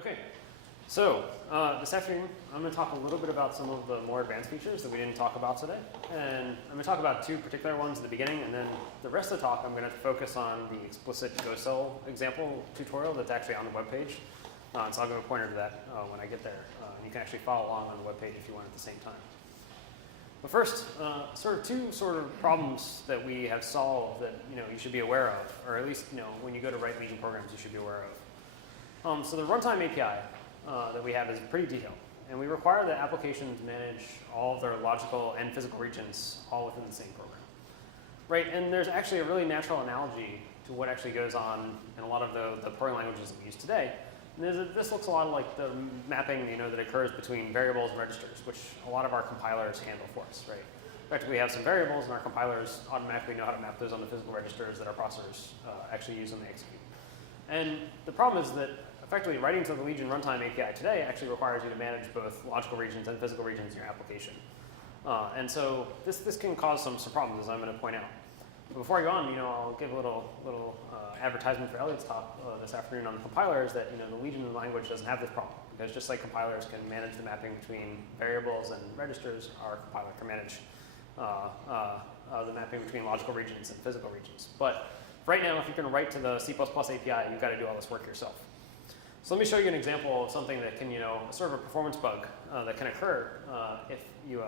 Okay, so this afternoon I'm going to talk a little bit about some of the more advanced features that we didn't talk about today. And I'm going to talk about two particular ones at the beginning, and then the rest of the talk I'm going to focus on the explicit GoCell example tutorial that's actually on the webpage. So I'll give a pointer to that when I get there. And you can actually follow along on the webpage if you want at the same time. But first, two problems that we have solved that you should be aware of, or at least when you go to write Legion programs, you should be aware of. So the runtime API that we have is pretty detailed, and we require that applications manage all of their logical and physical regions all within the same program. Right, and there's actually a really natural analogy to what actually goes on in a lot of the programming languages that we use today. And this looks a lot like the mapping that occurs between variables and registers, which a lot of our compilers handle for us, right? In fact, we have some variables, and our compilers automatically know how to map those on the physical registers that our processors actually use when they execute. And the problem is that effectively writing to the Legion runtime API today actually requires you to manage both logical regions and physical regions in your application. And so this can cause some problems, as I'm going to point out. But before I go on, I'll give a little advertisement for Elliot's talk this afternoon on the compilers that the Legion language doesn't have this problem, because just like compilers can manage the mapping between variables and registers, our compiler can manage the mapping between logical regions and physical regions. But right now, if you're going to write to the C++ API, you've got to do all this work yourself. So let me show you an example of something that can, sort of a performance bug that can occur if you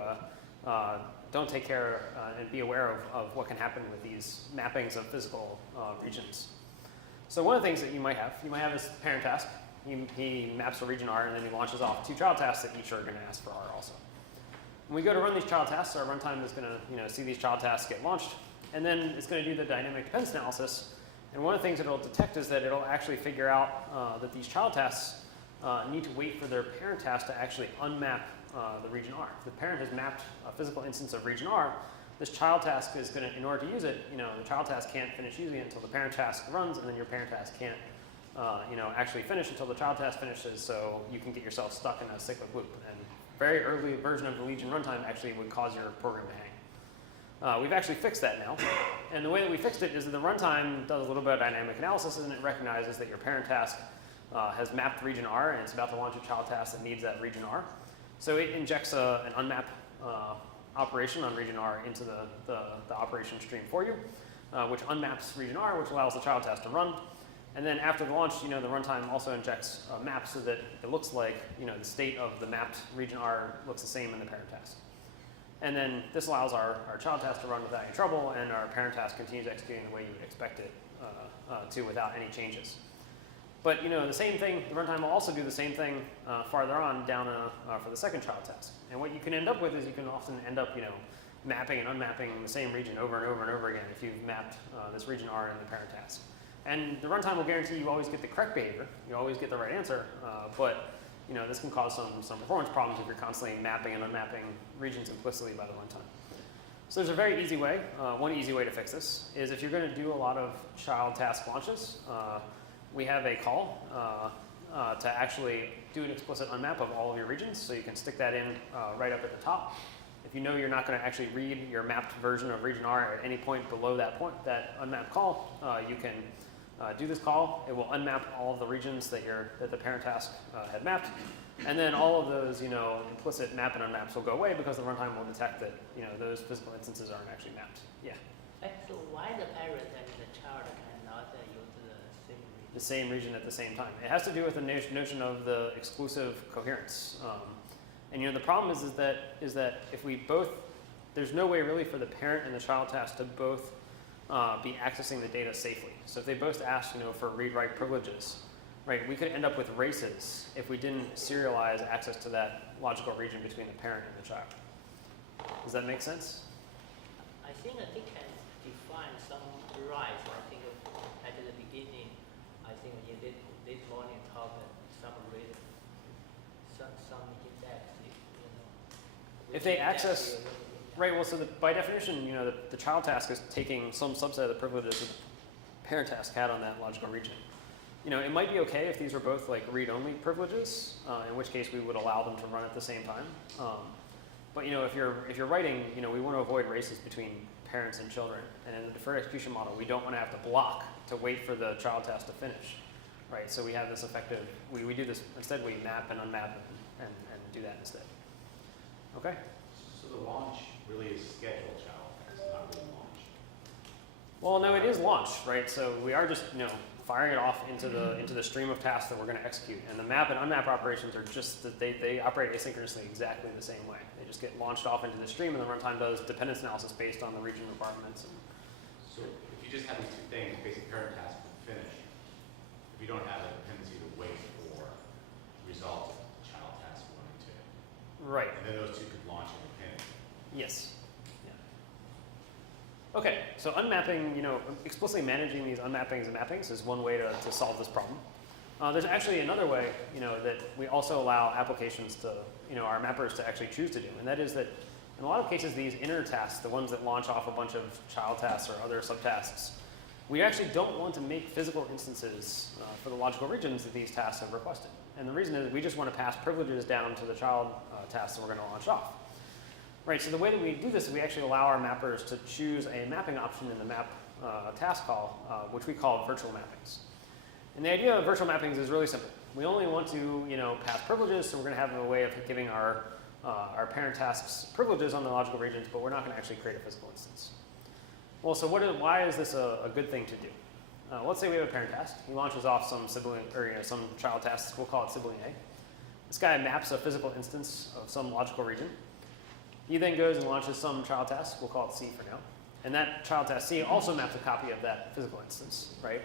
don't take care and be aware of what can happen with these mappings of physical regions. So one of the things that you might have this parent task. He maps a region R, and then he launches off two child tasks that each are going to ask for R also. When we go to run these child tasks, our runtime is going to see these child tasks get launched, and then it's going to do the dynamic dependence analysis. And one of the things that it'll detect is that it'll actually figure out that these child tasks need to wait for their parent task to actually unmap the region R. If the parent has mapped a physical instance of region R, this child task is going to, in order to use it, the child task can't finish using it until the parent task runs, and then your parent task can't, actually finish until the child task finishes, so you can get yourself stuck in a cyclic loop. And very early version of the Legion runtime actually would cause your program to hang. We've actually fixed that now, and the way that we fixed it is that the runtime does a little bit of dynamic analysis, and it recognizes that your parent task has mapped region R, and it's about to launch a child task that needs that region R. So it injects an unmap operation on region R into the operation stream for you, which unmaps region R, which allows the child task to run. And then after the launch, the runtime also injects a map so that it looks like the state of the mapped region R looks the same in the parent task. And then this allows our child task to run without any trouble, and our parent task continues executing the way you would expect it to without any changes. But the same thing, the runtime will also do the same thing farther on down for the second child task. And what you can end up with is you can often end up mapping and unmapping the same region over and over and over again if you've mapped this region R in the parent task. And the runtime will guarantee you always get the correct behavior, you always get the right answer, but this can cause some performance problems if you're constantly mapping and unmapping regions implicitly by the runtime. So there's a very easy way. One easy way to fix this is if you're going to do a lot of child task launches, we have a call to actually do an explicit unmap of all of your regions. So you can stick that in right up at the top. If you know you're not going to actually read your mapped version of region R at any point below that unmapped call, you can do this call. It will unmap all of the regions that the parent task had mapped, and then all of those implicit map and unmaps will go away because the runtime will detect that those physical instances aren't actually mapped. Yeah. So why the parent and the child cannot use the same region at the same time? It has to do with the notion of the exclusive coherence. And the problem is that if we both, there's no way really for the parent and the child task to both be accessing the data safely. So if they both ask, for read-write privileges, right? We could end up with races if we didn't serialize access to that logical region between the parent and the child. Does that make sense? I think that they can define some rights. I think at the beginning, I think in this morning talk, some read, some index, If they access. Right, well, so by definition, the child task is taking some subset of the privileges that the parent task had on that logical region. It might be okay if these were both like read-only privileges, in which case we would allow them to run at the same time. But if you're writing, we want to avoid races between parents and children. And in the deferred execution model, we don't want to have to block to wait for the child task to finish. right? So we have this effective, we do this, instead we map and unmap and do that instead. Okay? So the launch really is scheduled child test, not really launch. Well, no, it is launch, right? So we are just, firing it off into the stream of tasks that we're going to execute. And the map and unmap operations are just that they operate asynchronously exactly the same way. They just get launched off into the stream, and the runtime does dependence analysis based on the region requirements. So if you just have these two things, basic parent task and finish, if you don't have a dependency to wait for results of child task 1 and 2. Right. And then those two could launch independently. Yes. Yeah. Okay, so unmapping, explicitly managing these unmappings and mappings is one way to solve this problem. There's actually another way, that we also allow applications to, our mappers to actually choose to do, and that is that in a lot of cases, these inner tasks, the ones that launch off a bunch of child tasks or other subtasks, we actually don't want to make physical instances for the logical regions that these tasks have requested. And the reason is we just want to pass privileges down to the child tasks that we're going to launch off. Right, so the way that we do this is we actually allow our mappers to choose a mapping option in the map task call, which we call virtual mappings. And the idea of virtual mappings is really simple. We only want to, pass privileges, so we're going to have a way of giving our parent tasks privileges on the logical regions, but we're not going to actually create a physical instance. Well, so why is this a good thing to do? Let's say we have a parent task. He launches off some sibling or some child tasks. We'll call it sibling A. This guy maps a physical instance of some logical region. He then goes and launches some child task. We'll call it C for now. And that child task C also maps a copy of that physical instance, right?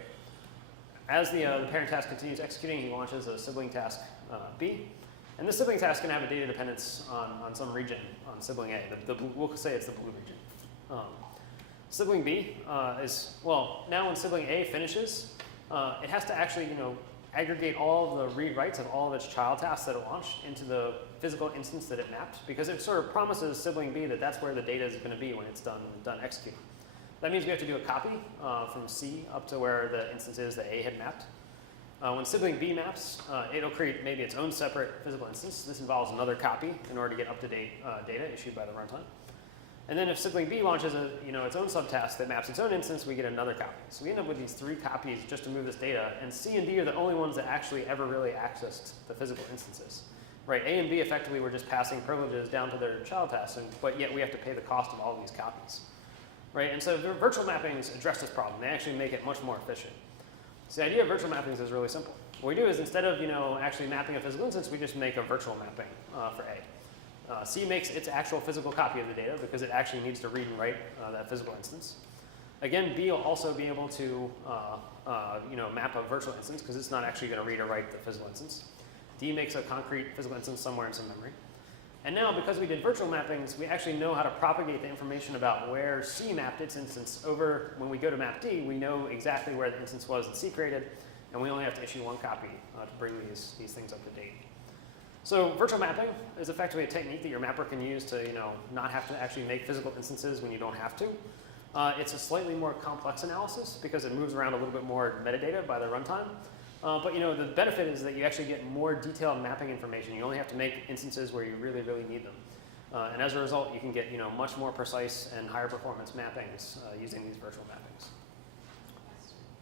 As the parent task continues executing, he launches a sibling task B. And this sibling task can have a data dependence on some region on sibling A. We'll say it's the blue region. Sibling B is, now when sibling A finishes, it has to actually, aggregate all of the read writes of all of its child tasks that it launched into the physical instance that it mapped, because it sort of promises sibling B that that's where the data is going to be when it's done executing. That means we have to do a copy from C up to where the instance is that A had mapped. When sibling B maps, it'll create maybe its own separate physical instance. This involves another copy in order to get up-to-date data issued by the runtime. And then if sibling B launches its own subtask that maps its own instance, we get another copy. So we end up with these 3 copies just to move this data, and C and D are the only ones that actually ever really accessed the physical instances. Right, A and B effectively were just passing privileges down to their child tasks, but yet we have to pay the cost of all of these copies. Right, and so virtual mappings address this problem. They actually make it much more efficient. So the idea of virtual mappings is really simple. What we do is instead of actually mapping a physical instance, we just make a virtual mapping for A. C makes its actual physical copy of the data because it actually needs to read and write that physical instance. Again, B will also be able to map a virtual instance because it's not actually going to read or write the physical instance. D makes a concrete physical instance somewhere in some memory. And now, because we did virtual mappings, we actually know how to propagate the information about where C mapped its instance over. When we go to map D, we know exactly where the instance was that C created, and we only have to issue 1 copy to bring these things up to date. So virtual mapping is effectively a technique that your mapper can use to not have to actually make physical instances when you don't have to. It's a slightly more complex analysis because it moves around a little bit more metadata by the runtime. But the benefit is that you actually get more detailed mapping information. You only have to make instances where you really, really need them. And as a result, you can get much more precise and higher performance mappings using these virtual mappings.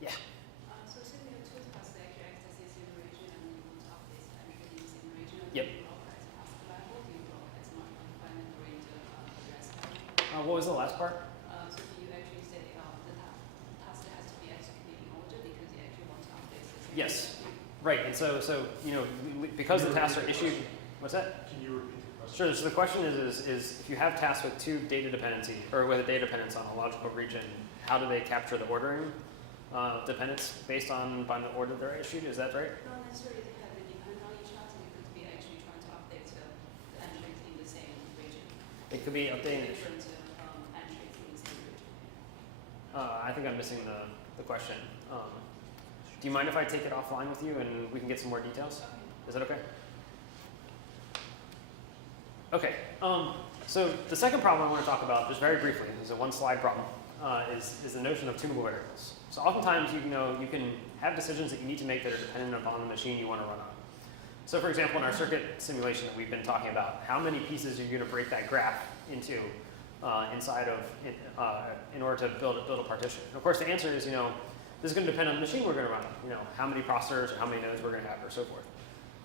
Yeah. So say we have 2 tasks that actually access the same region and you want to update the entry in the same region. Yep. Do you block as task level? Do you block as non-confined or into address level? What was the last part? So do you actually say the task that has to be executed in order because you actually want to update the same Yes. region? Right, and so because the tasks are issued, what's that? Can you repeat the question? Sure, so the question is if you have tasks with 2 data dependency, or with a data dependence on a logical region, how do they capture the ordering dependence based on by the order they're issued? Is that right? Not necessarily they have to depend on each other. It could be actually trying to update the entries in the same region. It could be updating. Different entries in the same region. I think I'm missing the question. Do you mind if I take it offline with you and we can get some more details? Is that okay? Okay. So the second problem I want to talk about, just very briefly, is a 1-slide problem, is the notion of tunable variables. So oftentimes, you can have decisions that you need to make that are dependent upon the machine you want to run on. So for example, in our circuit simulation that we've been talking about, how many pieces are you going to break that graph into inside of it, in order to build a partition? And of course, the answer is, This is going to depend on the machine we're going to run, how many processors or how many nodes we're going to have or so forth.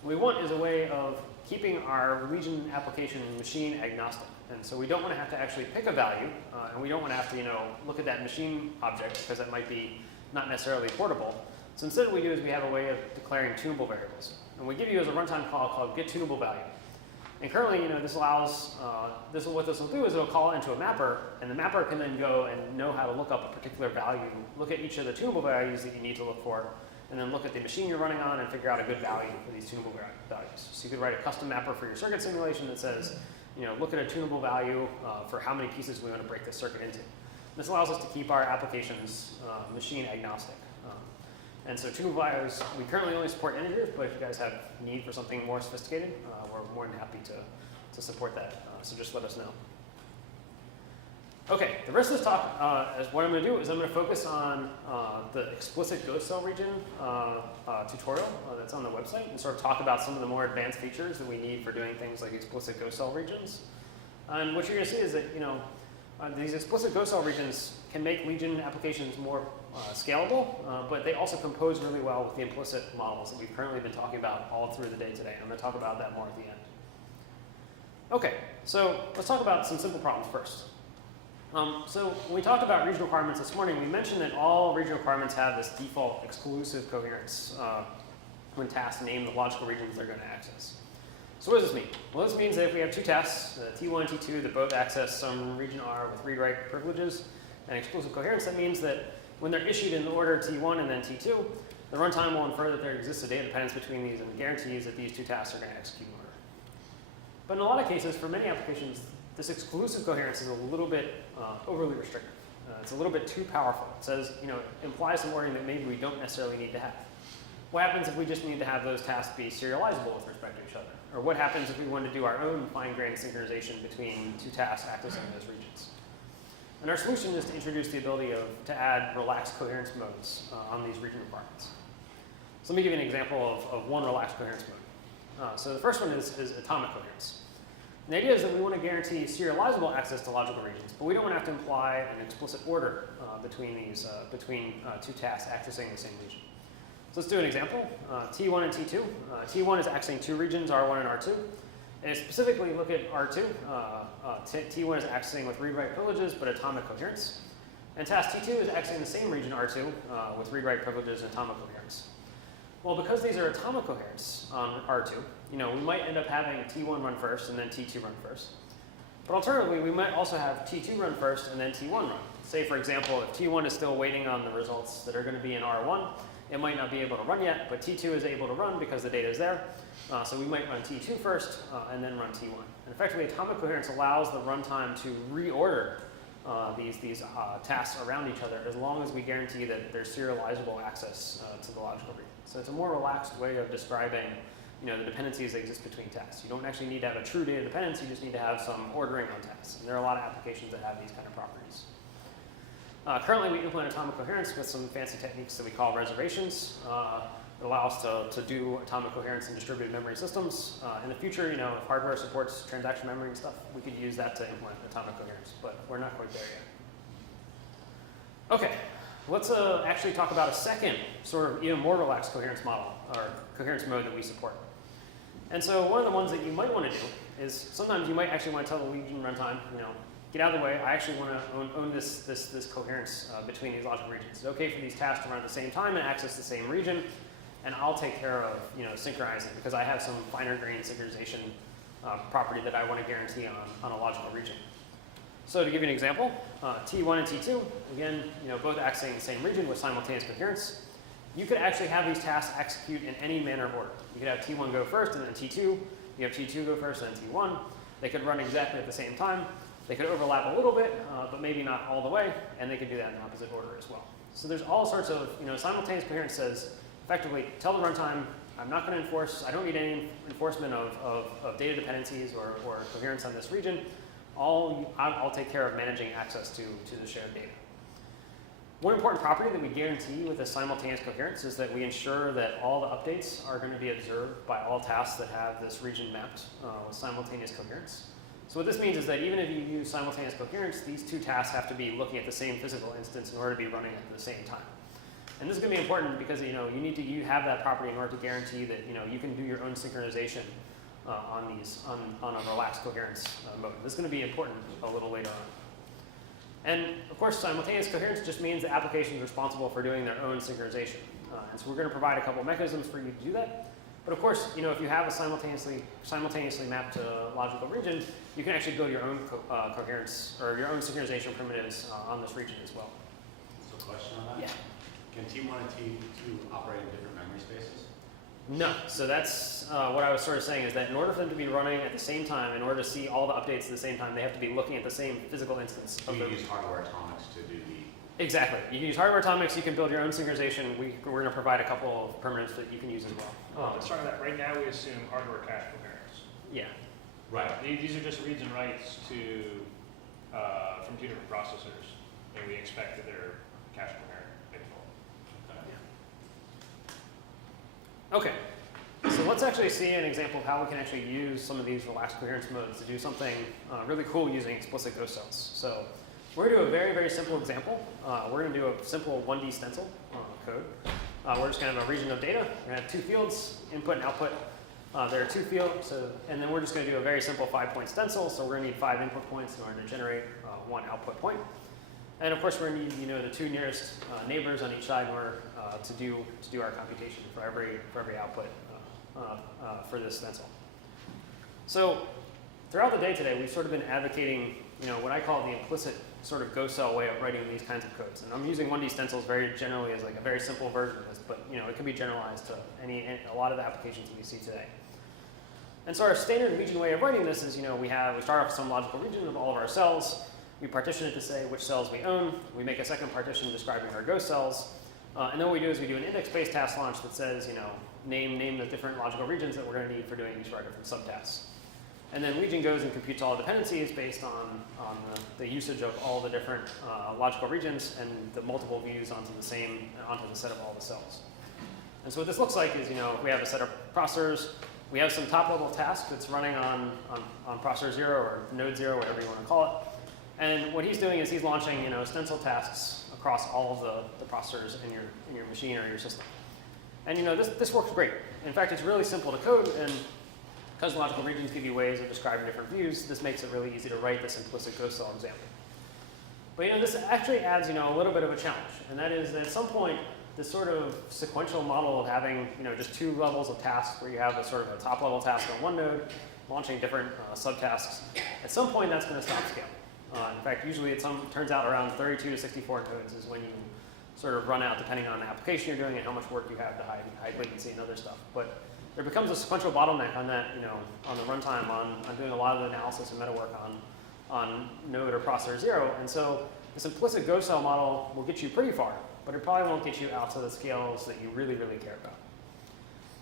What we want is a way of keeping our region application machine agnostic. And so we don't want to have to actually pick a value, and we don't want to have to, look at that machine object because that might be not necessarily portable. So instead what we do is we have a way of declaring tunable variables. And we give you as a runtime call called getTunableValue. And currently, this allows, what this will do is it'll call into a mapper, and the mapper can then go and know how to look up a particular value, look at each of the tunable values that you need to look for, and then look at the machine you're running on and figure out a good value for these tunable values. So you could write a custom mapper for your circuit simulation that says, look at a tunable value for how many pieces we want to break this circuit into. This allows us to keep our applications machine agnostic. And so tunable values, we currently only support integers, but if you guys have need for something more sophisticated, we're more than happy to support that. So just let us know. Okay, the rest of this talk, what I'm going to do is I'm going to focus on the explicit ghost cell region tutorial that's on the website and sort of talk about some of the more advanced features that we need for doing things like explicit ghost cell regions. And what you're going to see is that, these explicit ghost cell regions can make Legion applications more scalable, but they also compose really well with the implicit models that we've currently been talking about all through the day today. I'm going to talk about that more at the end. Okay, so let's talk about some simple problems first. So when we talked about region requirements this morning, we mentioned that all region requirements have this default exclusive coherence when tasks name the logical regions they're going to access. So what does this mean? Well, this means that if we have two tasks, T1 and T2, that both access some region R with read-write privileges and exclusive coherence, that means that when they're issued in the order T1 and then T2, the runtime will infer that there exists a data dependence between these and guarantees that these two tasks are going to execute in order. But in a lot of cases, for many applications, this exclusive coherence is a little bit overly restrictive. It's a little bit too powerful. It says, implies some ordering that maybe we don't necessarily need to have. What happens if we just need to have those tasks be serializable with respect to each other? Or what happens if we want to do our own fine-grained synchronization between two tasks accessing those regions? And our solution is to introduce the ability to add relaxed coherence modes on these region requirements. So let me give you an example of one relaxed coherence mode. So the first one is atomic coherence. And the idea is that we want to guarantee serializable access to logical regions, but we don't want to have to imply an explicit order between two tasks accessing the same region. So let's do an example. T1 and T2. T1 is accessing two regions, R1 and R2. And specifically look at R2. T1 is accessing with read-write privileges, but atomic coherence. And task T2 is accessing the same region, R2, with read-write privileges and atomic coherence. Well, because these are atomic coherence on R2, we might end up having T1 run first and then T2 run first. But alternatively, we might also have T2 run first and then T1 run. Say, for example, if T1 is still waiting on the results that are going to be in R1, it might not be able to run yet, but T2 is able to run because the data is there. So we might run T2 first and then run T1. And effectively, atomic coherence allows the runtime to reorder these tasks around each other as long as we guarantee that there's serializable access to the logical region. So it's a more relaxed way of describing the dependencies that exist between tasks. You don't actually need to have a true data dependence, you just need to have some ordering on tasks. And there are a lot of applications that have these kind of properties. Currently, we implement atomic coherence with some fancy techniques that we call reservations. It allows us to do atomic coherence in distributed memory systems. In the future, if hardware supports transaction memory and stuff, we could use that to implement atomic coherence, but we're not quite there yet. Okay, let's actually talk about a second sort of even more relaxed coherence model, or coherence mode that we support. And so one of the ones that you might want to do is sometimes you might actually want to tell the Legion runtime, get out of the way, I actually want to own this coherence between these logical regions. It's okay for these tasks to run at the same time and access the same region, and I'll take care of synchronizing because I have some finer grained synchronization property that I want to guarantee on a logical region. So to give you an example, T1 and T2, again, both accessing the same region with simultaneous coherence. You could actually have these tasks execute in any manner of order. You could have T1 go first and then T2. You have T2 go first and then T1. They could run exactly at the same time. They could overlap a little bit, but maybe not all the way, and they could do that in opposite order as well. So there's all sorts of, simultaneous coherence says, effectively, tell the runtime, I'm not going to enforce, I don't need any enforcement of data dependencies or coherence on this region. I'll take care of managing access to the shared data. One important property that we guarantee with this simultaneous coherence is that we ensure that all the updates are going to be observed by all tasks that have this region mapped with simultaneous coherence. So what this means is that even if you use simultaneous coherence, these two tasks have to be looking at the same physical instance in order to be running at the same time. And this is going to be important because you need to have that property in order to guarantee that you can do your own synchronization on a relaxed coherence mode. This is going to be important a little later on. And of course, simultaneous coherence just means the application is responsible for doing their own synchronization. And so we're going to provide a couple mechanisms for you to do that. But of course, if you have a simultaneously mapped logical region, you can actually build your own coherence or your own synchronization primitives on this region as well. So, question on that? Yeah. Can T1 and T2 operate in different memory spaces? No. So that's what I was sort of saying is that in order for them to be running at the same time, in order to see all the updates at the same time, they have to be looking at the same physical instance. So you use hardware atomics to do the... Exactly. You can use hardware atomics. You can build your own synchronization. We're going to provide a couple of primitives that you can use as well. Let's start with that. Right now, we assume hardware cache coherence. Yeah. Right. These are just reads and writes from two different processors, and we expect that they're cache coherent by default. Okay. So let's actually see an example of how we can actually use some of these relaxed coherence modes to do something really cool using explicit ghost cells. So we're going to do a very, very simple example. We're going to do a simple 1D stencil code. We're just going to have a region of data. We're going to have two fields, input and output. There are two fields, and then we're just going to do a very simple 5-point stencil. So we're going to need 5 input points in order to generate 1 output point. And of course, we're going to need the two nearest neighbors on each side in order to do our computation for every output for this stencil. So throughout the day today, we've sort of been advocating what I call the implicit sort of ghost cell way of writing these kinds of codes. And I'm using 1D stencils very generally as like a very simple version of this, but it can be generalized to a lot of the applications that we see today. And so our standard region way of writing this is, we start off with some logical region of all of our cells. We partition it to say which cells we own. We make a second partition describing our ghost cells. And then what we do is we do an index-based task launch that says, name the different logical regions that we're going to need for doing each of our different subtasks. And then region goes and computes all dependencies based on the usage of all the different logical regions and the multiple views onto the set of all the cells. And so what this looks like is, we have a set of processors. We have some top-level task that's running on processor 0 or node 0, whatever you want to call it. And what he's doing is he's launching, stencil tasks across all of the processors in your machine or your system. And this works great. In fact, it's really simple to code, and because logical regions give you ways of describing different views, this makes it really easy to write this implicit ghost cell example. But this actually adds a little bit of a challenge, and that is that at some point this sort of sequential model of having just two levels of tasks where you have a sort of a top level task on one node, launching different subtasks. At some point that's going to stop scaling. In fact, usually it turns out around 32 to 64 nodes is when you sort of run out, depending on the application you're doing and how much work you have to hide latency and other stuff. But there becomes a sequential bottleneck on that, on the runtime, on doing a lot of the analysis and meta work on node or processor 0. And so this implicit ghost cell model will get you pretty far, but it probably won't get you out to the scales that you really, really care about.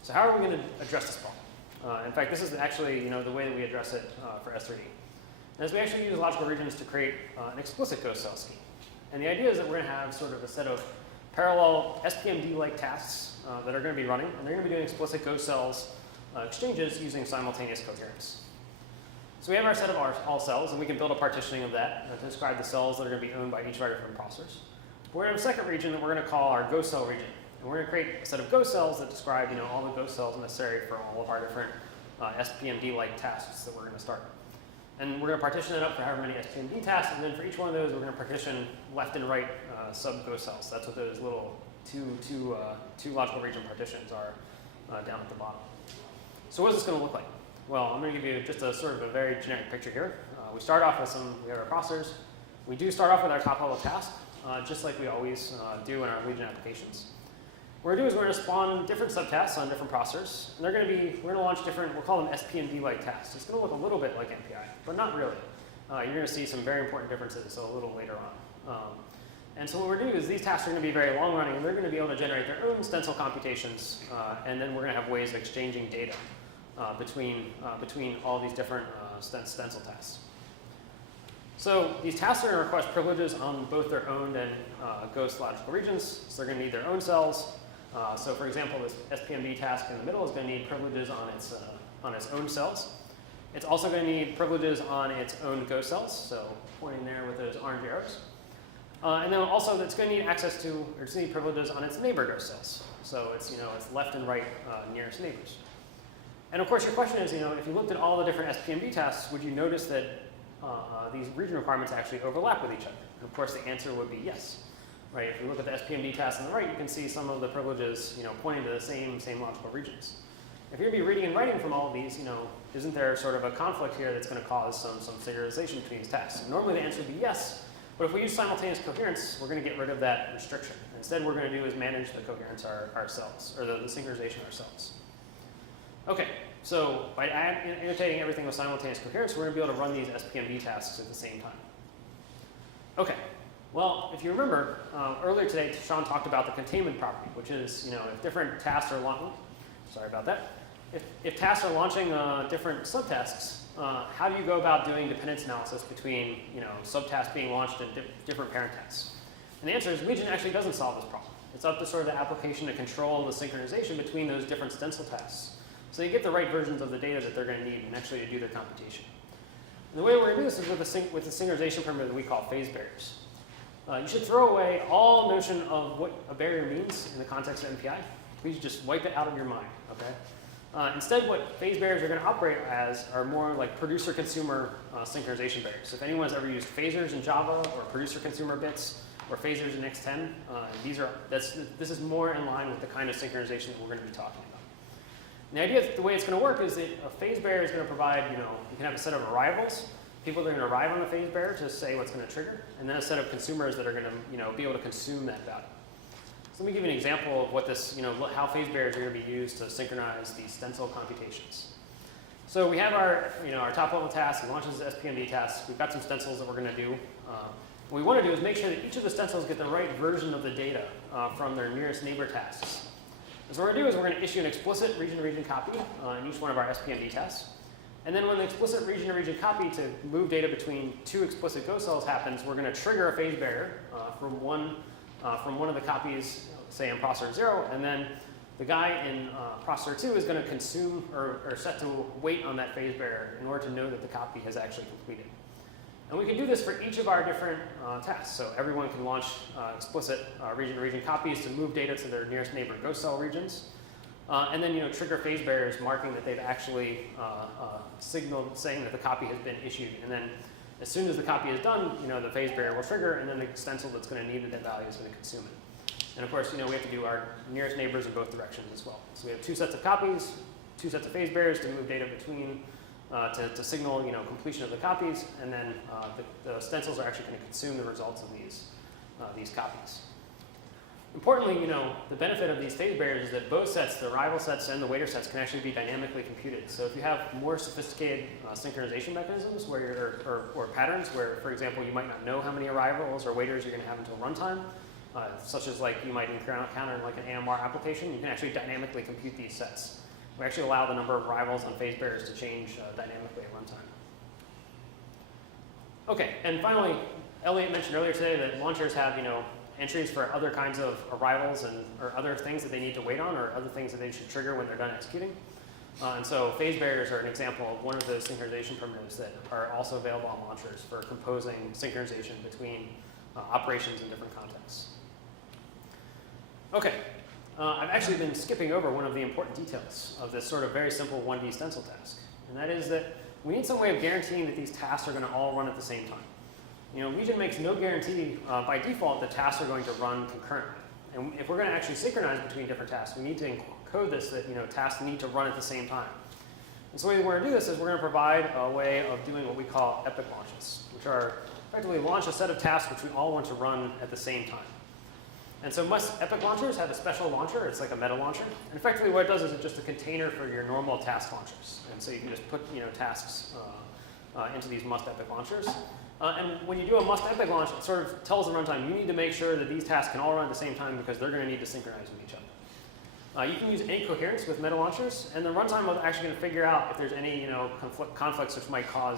So how are we going to address this problem? In fact, this is actually the way that we address it for S3D. And as we actually use logical regions to create an explicit ghost cell scheme. And the idea is that we're going to have sort of a set of parallel SPMD-like tasks that are going to be running, and they're going to be doing explicit ghost cells exchanges using simultaneous coherence. So we have our set of all cells, and we can build a partitioning of that to describe the cells that are going to be owned by each of our different processors. We're going to have a second region that we're going to call our ghost cell region. And we're going to create a set of ghost cells that describe all the ghost cells necessary for all of our different SPMD-like tasks that we're going to start. And we're going to partition it up for however many SPMD tasks, and then for each one of those, we're going to partition left and right sub-ghost cells. That's what those little two logical region partitions are down at the bottom. So what is this going to look like? Well, I'm going to give you just a sort of a very generic picture here. We start off with we have our processors. We do start off with our top level task, just like we always do in our Legion applications. What we're going to do is we're going to spawn different subtasks on different processors, and we're going to launch different, we'll call them SPMD-like tasks. It's going to look a little bit like MPI, but not really. You're going to see some very important differences a little later on. And so what we're doing is these tasks are going to be very long running, and they're going to be able to generate their own stencil computations, and then we're going to have ways of exchanging data between all these different stencil tasks. So these tasks are going to request privileges on both their owned and ghost logical regions. So they're going to need their own cells. So for example, this SPMD task in the middle is going to need privileges on its own cells. It's also going to need privileges on its own ghost cells, so pointing there with those orange arrows. And then also that's going to need access to, or it's going to need privileges on its neighbor Go cells. So it's, its left and right nearest neighbors. And of course your question is, if you looked at all the different SPMD tasks, would you notice that these region requirements actually overlap with each other? And of course the answer would be yes. Right? If you look at the SPMD tasks on the right, you can see some of the privileges, pointing to the same logical regions. If you're going to be reading and writing from all of these, isn't there sort of a conflict here that's going to cause some synchronization between these tasks? And normally the answer would be yes, but if we use simultaneous coherence, we're going to get rid of that restriction. Instead, what we're going to do is manage the coherence ourselves, or the synchronization ourselves. Okay, so by annotating everything with simultaneous coherence, we're going to be able to run these SPMD tasks at the same time. Okay, well, if you remember, earlier today, Sean talked about the containment property, which is, if different tasks are launching, sorry about that. If tasks are launching different subtasks, how do you go about doing dependence analysis between subtasks being launched in different parent tasks? And the answer is Legion actually doesn't solve this problem. It's up to sort of the application to control the synchronization between those different stencil tasks. So you get the right versions of the data that they're going to need and actually to do their computation. And the way we're going to do this is with the synchronization parameter that we call phase barriers. You should throw away all notion of what a barrier means in the context of MPI. Please just wipe it out of your mind, okay? Instead, what phase barriers are going to operate as are more like producer-consumer synchronization barriers. So if anyone's ever used phasers in Java or producer-consumer bits or phasers in X10, this is more in line with the kind of synchronization that we're going to be talking about. And the idea, the way it's going to work is that a phase barrier is going to provide, you can have a set of arrivals, people that are going to arrive on the phase barrier to say what's going to trigger, and then a set of consumers that are going to, be able to consume that value. So let me give you an example of what this, how phase barriers are going to be used to synchronize these stencil computations. So we have our, our top level task. It launches the SPMD task. We've got some stencils that we're going to do. What we want to do is make sure that each of the stencils get the right version of the data from their nearest neighbor tasks. And so what we're going to do is we're going to issue an explicit region-to-region copy in each one of our SPMD tasks. And then when the explicit region-to-region copy to move data between two explicit Go cells happens, we're going to trigger a phase barrier from one of the copies, say in processor 0, and then the guy in processor 2 is going to consume or set to wait on that phase barrier in order to know that the copy has actually completed. And we can do this for each of our different tasks. So everyone can launch explicit region-to-region copies to move data to their nearest neighbor Go cell regions. And then trigger phase barriers marking that they've actually signaled saying that the copy has been issued. And then as soon as the copy is done, the phase barrier will trigger, and then the stencil that's going to need that value is going to consume it. And of course, we have to do our nearest neighbors in both directions as well. So we have two sets of copies, two sets of phase barriers to move data between, to signal completion of the copies, and then the stencils are actually going to consume the results of these copies. Importantly, the benefit of these phase barriers is that both sets, the arrival sets and the waiter sets, can actually be dynamically computed. So if you have more sophisticated synchronization mechanisms or patterns where, for example, you might not know how many arrivals or waiters you're going to have until runtime, such as like you might encounter in like an AMR application, you can actually dynamically compute these sets. We actually allow the number of arrivals on phase barriers to change dynamically at runtime. Okay, and finally, Elliot mentioned earlier today that launchers have, entries for other kinds of arrivals or other things that they need to wait on or other things that they should trigger when they're done executing. And so phase barriers are an example of one of those synchronization primitives that are also available on launchers for composing synchronization between operations in different contexts. Okay, I've actually been skipping over one of the important details of this sort of very simple 1D stencil task. And that is that we need some way of guaranteeing that these tasks are going to all run at the same time. Legion makes no guarantee by default that tasks are going to run concurrently. And if we're going to actually synchronize between different tasks, we need to encode this that tasks need to run at the same time. And so the way we're going to do this is we're going to provide a way of doing what we call epic launches, which are effectively launch a set of tasks which we all want to run at the same time. And so most epic launchers have a special launcher. It's like a meta launcher. And effectively what it does is it's just a container for your normal task launchers. And so you can just put tasks into these must epic launchers. And when you do a must epic launch, it sort of tells the runtime, you need to make sure that these tasks can all run at the same time because they're going to need to synchronize with each other. You can use any coherence with meta launchers, and the runtime is actually going to figure out if there's any conflicts which might cause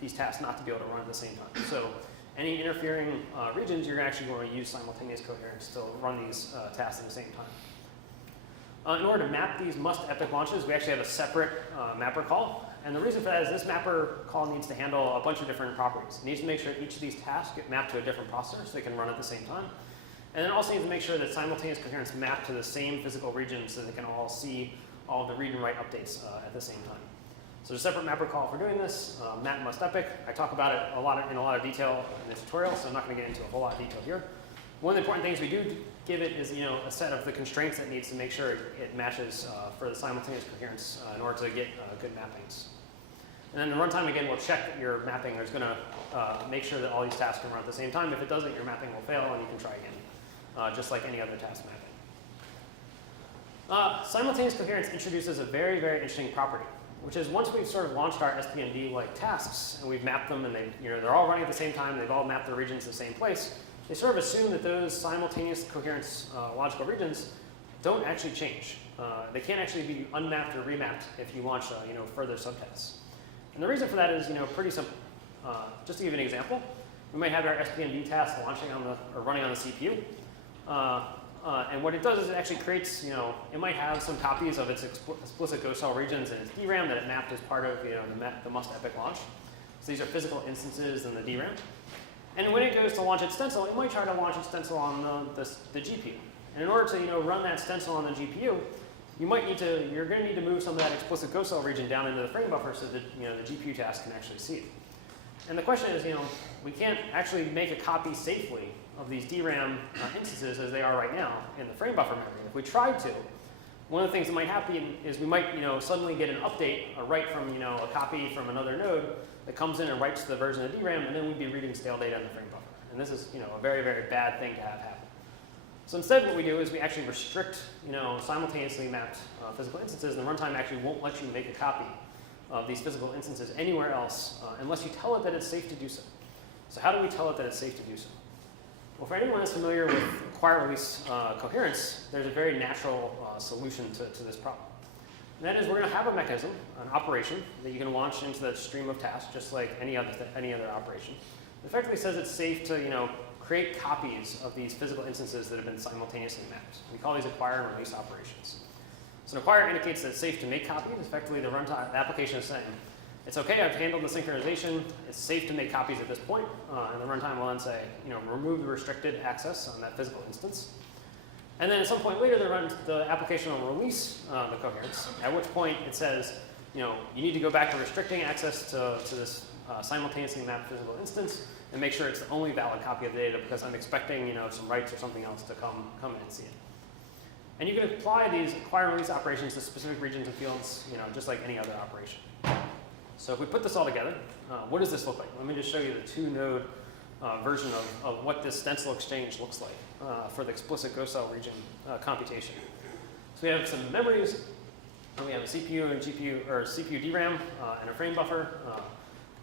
these tasks not to be able to run at the same time. So any interfering regions, you're actually going to use simultaneous coherence to run these tasks at the same In order to map these must epic launches, we actually have a separate mapper call. And the reason for that is this mapper call needs to handle a bunch of different properties. It needs to make sure each of these tasks get mapped to a different processor so they can run at the same time. And then also needs to make sure that simultaneous coherence map to the same physical region so they can all see all of the read and write updates at the same time. So there's a separate mapper call for doing this, map must epic. I talk about it in a lot of detail in the tutorial, so I'm not going to get into a whole lot of detail here. One of the important things we do give it is a set of the constraints that needs to make sure it matches for the simultaneous coherence in order to get good mappings. And then the runtime, again, will check that your mapping is going to make sure that all these tasks can run at the same time. If it doesn't, your mapping will fail and you can try again, just like any other task mapping. Simultaneous coherence introduces a very, very interesting property, which is once we've sort of launched our SPND-like tasks and we've mapped them and they're all running at the same time, they've all mapped their regions to the same place, they sort of assume that those simultaneous coherence logical regions don't actually change. They can't actually be unmapped or remapped if you launch further subtasks. And the reason for that is pretty simple. Just to give you an example, we might have our SPND task launching on or running on the CPU. And what it does is it actually creates, it might have some copies of its explicit Go cell regions in its DRAM that it mapped as part of the must epic launch. So these are physical instances in the DRAM. And when it goes to launch its stencil, it might try to launch its stencil on the GPU. And in order to run that stencil on the GPU, you're going to need to move some of that explicit Go cell region down into the frame buffer so that the GPU task can actually see it. And the question is, we can't actually make a copy safely of these DRAM instances as they are right now in the frame buffer memory. If we tried to, one of the things that might happen is we might suddenly get an update, a write from a copy from another node that comes in and writes to the version of DRAM, and then we'd be reading stale data in the frame buffer. And this is a very, very bad thing to have happen. So instead what we do is we actually restrict simultaneously mapped physical instances, and the runtime actually won't let you make a copy of these physical instances anywhere else unless you tell it that it's safe to do so. So how do we tell it that it's safe to do so? Well, for anyone who's familiar with acquire release coherence, there's a very natural solution to this problem. And that is we're going to have a mechanism, an operation, that you can launch into the stream of tasks, just like any other operation. It effectively says it's safe to create copies of these physical instances that have been simultaneously mapped. We call these acquire and release operations. So an acquire indicates that it's safe to make copies. Effectively, the runtime, the application is saying, it's okay, I've handled the synchronization, it's safe to make copies at this point, and the runtime will then say, remove the restricted access on that physical instance. And then at some point later, the application will release the coherence, at which point it says, you need to go back to restricting access to this simultaneously mapped physical instance and make sure it's the only valid copy of the data because I'm expecting some writes or something else to come in and see it. And you can apply these acquire and release operations to specific regions and fields, just like any other operation. So if we put this all together, what does this look like? Let me just show you the 2-node version of what this stencil exchange looks like for the explicit Go cell region computation. So we have some memories, and we have a CPU and GPU, or CPU DRAM and a frame buffer.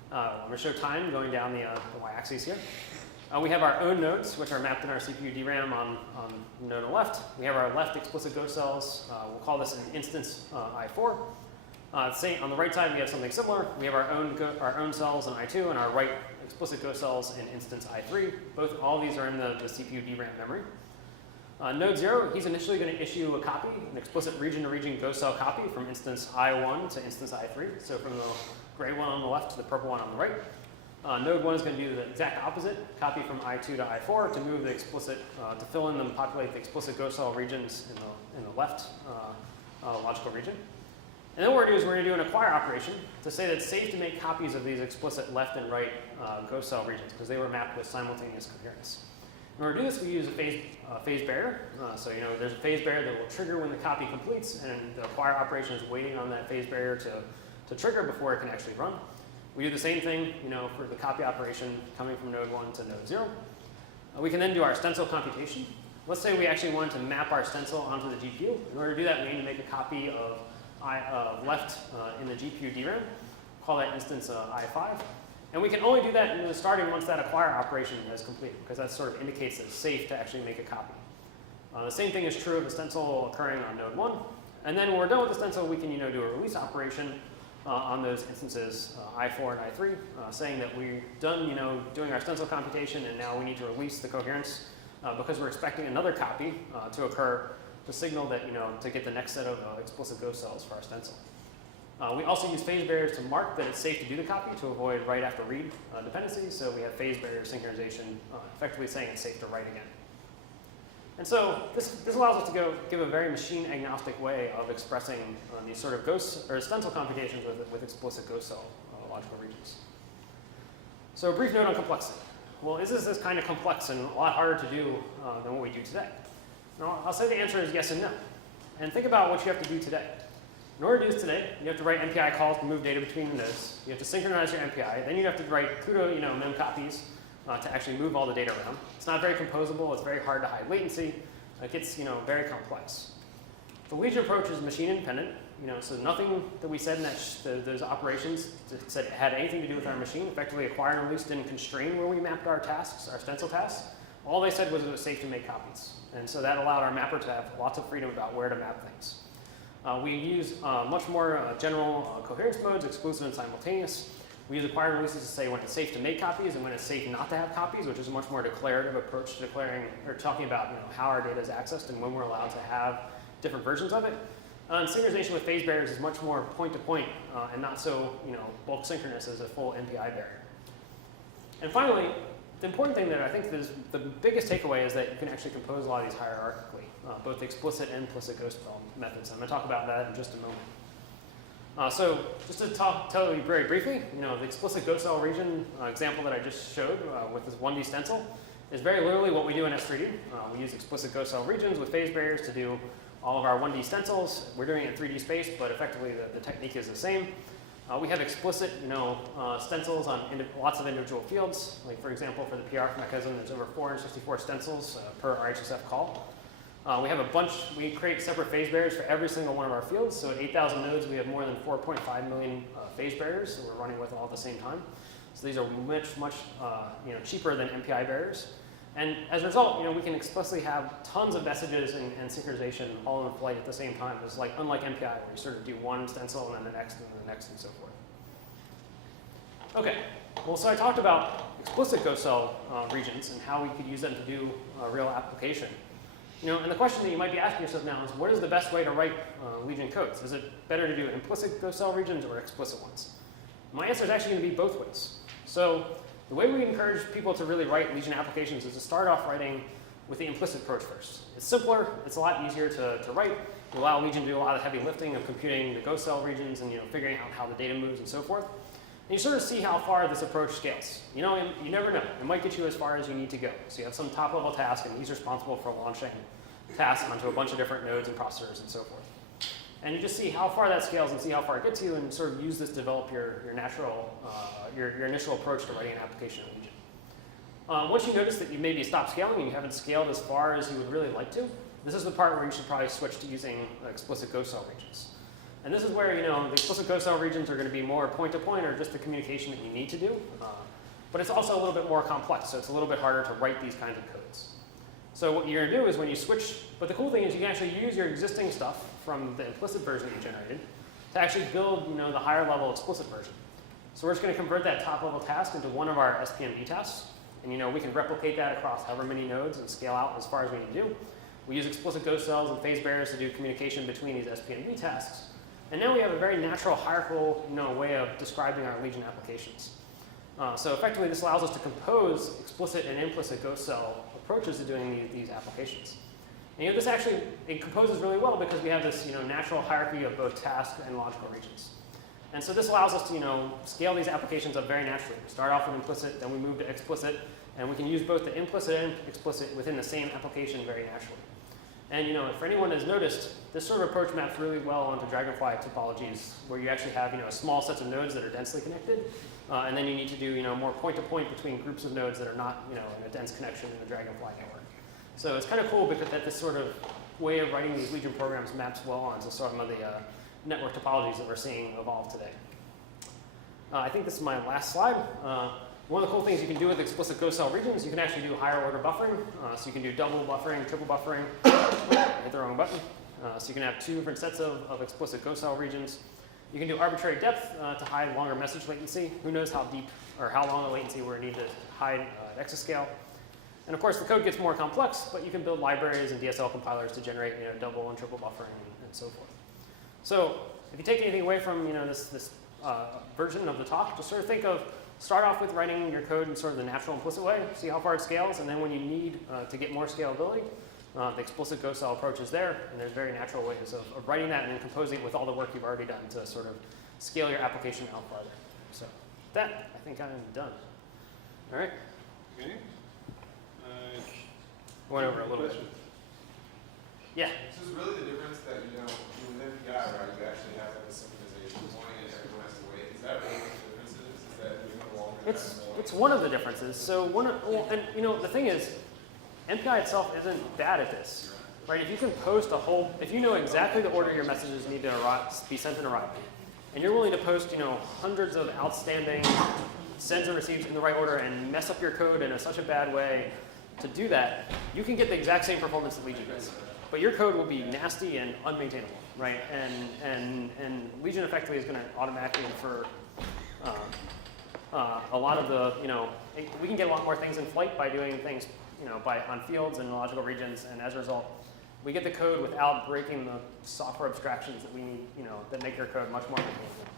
I'm going to show time going down the y-axis here. We have our own nodes, which are mapped in our CPU DRAM on the node on the left. We have our left explicit Go cells. We'll call this an instance I4. On the right side, we have something similar. We have our own cells in I2 and our right explicit Go cells in instance I3. All these are in the CPU DRAM memory. Node 0, he's initially going to issue a copy, an explicit region-to-region Go cell copy from instance I1 to instance I3. So from the gray one on the left to the purple one on the right. Node 1 is going to do the exact opposite, copy from I2 to I4 to move the explicit, to fill in and populate the explicit Go cell regions in the left logical region. And then what we're going to do is we're going to do an acquire operation to say that it's safe to make copies of these explicit left and right Go cell regions because they were mapped with simultaneous coherence. In order to do this, we use a phase barrier. So there's a phase barrier that will trigger when the copy completes, and the acquire operation is waiting on that phase barrier to trigger before it can actually run. We do the same thing for the copy operation coming from node 1 to node 0. We can then do our stencil computation. Let's say we actually wanted to map our stencil onto the GPU. In order to do that, we need to make a copy of left in the GPU DRAM, call that instance I5. And we can only do that starting once that acquire operation has completed, because that sort of indicates that it's safe to actually make a copy. The same thing is true of the stencil occurring on node 1. And then when we're done with the stencil, we can do a release operation on those instances I4 and I3, saying that we're done doing our stencil computation, and now we need to release the coherence because we're expecting another copy to occur to signal that, to get the next set of explicit ghost cells for our stencil. We also use phase barriers to mark that it's safe to do the copy to avoid write after read dependencies. So we have phase barrier synchronization, effectively saying it's safe to write again. And so this allows us to give a very machine agnostic way of expressing these sort of ghost or stencil computations with explicit ghost cell logical regions. So a brief note on complexity. Well, is this kind of complex and a lot harder to do than what we do today? Now, I'll say the answer is yes and no. And think about what you have to do today. In order to do this today, you have to write MPI calls to move data between the nodes. You have to synchronize your MPI. Then you have to write CUDA, mem copies to actually move all the data around. It's not very composable. It's very hard to hide latency. It gets, very complex. The Legion approach is machine independent. So nothing that we said in those operations that said it had anything to do with our machine. Effectively, acquire and release didn't constrain where we mapped our tasks, our stencil tasks. All they said was it was safe to make copies. And so that allowed our mapper to have lots of freedom about where to map things. We use much more general coherence modes, exclusive and simultaneous. We use acquire and releases to say when it's safe to make copies and when it's safe not to have copies, which is a much more declarative approach to declaring or talking about how our data is accessed and when we're allowed to have different versions of it. And synchronization with phase barriers is much more point-to-point and not so bulk synchronous as a full MPI barrier. And finally, the important thing that I think is the biggest takeaway is that you can actually compose a lot of these hierarchically, both explicit and implicit ghost methods. I'm going to talk about that in just a moment. So just to tell you very briefly, the explicit ghost cell region example that I just showed with this 1D stencil is very literally what we do in S3D. We use explicit ghost cell regions with phase barriers to do all of our 1D stencils. We're doing it in 3D space, but effectively the technique is the same. We have explicit, stencils on lots of individual fields. Like for example, for the PR mechanism, there's over 464 stencils per RHSF call. We have we create separate phase barriers for every single one of our fields. So at 8,000 nodes, we have more than 4.5 million phase barriers that we're running with all at the same time. So these are much cheaper than MPI barriers. And as a result, we can explicitly have tons of messages and synchronization all in flight at the same time. It's unlike MPI, where you sort of do one stencil and then the next and the next and so forth. Okay, well, so I talked about explicit ghost cell regions and how we could use them to do a real application. And the question that you might be asking yourself now is, what is the best way to write Legion codes? Is it better to do implicit ghost cell regions or explicit ones? My answer is actually going to be both ways. So the way we encourage people to really write Legion applications is to start off writing with the implicit approach first. It's simpler, it's a lot easier to write. You allow Legion to do a lot of heavy lifting of computing the ghost cell regions and figuring out how the data moves and so forth. And you sort of see how far this approach scales. You never know. It might get you as far as you need to go. So you have some top level task and he's responsible for launching tasks onto a bunch of different nodes and processors and so forth. And you just see how far that scales and see how far it gets you and sort of use this to develop your initial approach to writing an application in Legion. Once you notice that you maybe stopped scaling and you haven't scaled as far as you would really like to, this is the part where you should probably switch to using explicit ghost cell regions. And this is where the explicit ghost cell regions are going to be more point-to-point or just the communication that you need to do. But it's also a little bit more complex, so it's a little bit harder to write these kinds of codes. So what you're going to do is when you switch, but the cool thing is you can actually use your existing stuff from the implicit version that you generated to actually build the higher level explicit version. So we're just going to convert that top level task into one of our SPMB tasks. And we can replicate that across however many nodes and scale out as far as we need to do. We use explicit ghost cells and phase barriers to do communication between these SPMB tasks. And now we have a very natural hierarchical way of describing our Legion applications. So effectively this allows us to compose explicit and implicit ghost cell approaches to doing these applications. And this actually, it composes really well because we have this natural hierarchy of both task and logical regions. And so this allows us to scale these applications up very naturally. We start off with implicit, then we move to explicit, and we can use both the implicit and explicit within the same application very naturally. And if for anyone has noticed, this sort of approach maps really well onto Dragonfly topologies where you actually have small sets of nodes that are densely connected, and then you need to do more point-to-point between groups of nodes that are not in a dense connection in the Dragonfly network. So it's kind of cool because that this sort of way of writing these Legion programs maps well onto some of the network topologies that we're seeing evolve today. I think this is my last slide. One of the cool things you can do with explicit ghost cell regions, you can actually do higher order buffering. So you can do double buffering, triple buffering. Hit the wrong button. So you can have two different sets of explicit ghost cell regions. You can do arbitrary depth to hide longer message latency. Who knows how deep or how long a latency we need to hide at exascale. And of course, the code gets more complex, but you can build libraries and DSL compilers to generate double and triple buffering and so forth. So if you take anything away from this version of the talk, just sort of think of start off with writing your code in sort of the natural implicit way, see how far it scales, and then when you need to get more scalability, the explicit Go style approach is there, and there's very natural ways of writing that and then composing it with all the work you've already done to sort of scale your application out farther. So that, I think I'm done. All right. Okay. Went over a little bit. Question. Yeah. So it's really the difference that, with MPI, right, you actually have like a synchronization point and everyone has to wait. Is that really what the difference is? Is that you no longer It's one of the differences. So the thing is, MPI itself isn't bad at this, right? If you can post if you know exactly the order your messages need to be sent and arrive, and you're willing to post, hundreds of outstanding sends and receives in the right order and mess up your code in such a bad way to do that, you can get the exact same performance that Legion does. But your code will be nasty and unmaintainable, right? And Legion effectively is going to automatically infer a lot of the, we can get a lot more things in flight by doing things, on fields and logical regions, and as a result, we get the code without breaking the software abstractions that we need, that make your code much more maintainable.